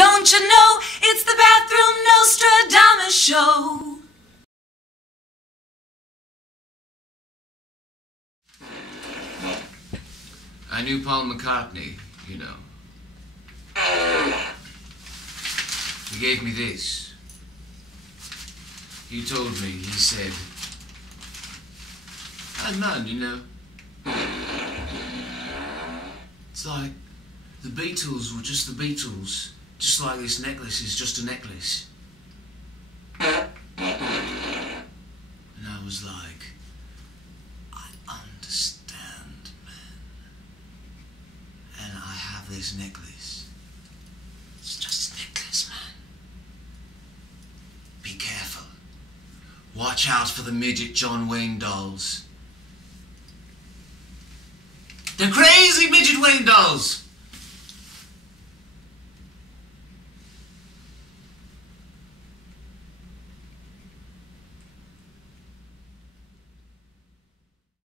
Don't you know it's the Bathroom Nostradamus show? I knew Paul McCartney, you know. He gave me this. He told me, he said, "Hey man, you know, it's like the Beatles were just the Beatles, just like this necklace is just a necklace." And I was like, I understand, man. And I have this necklace. It's just a necklace, man. Be careful. Watch out for the midget John Wayne dolls. The crazy midget Wayne dolls!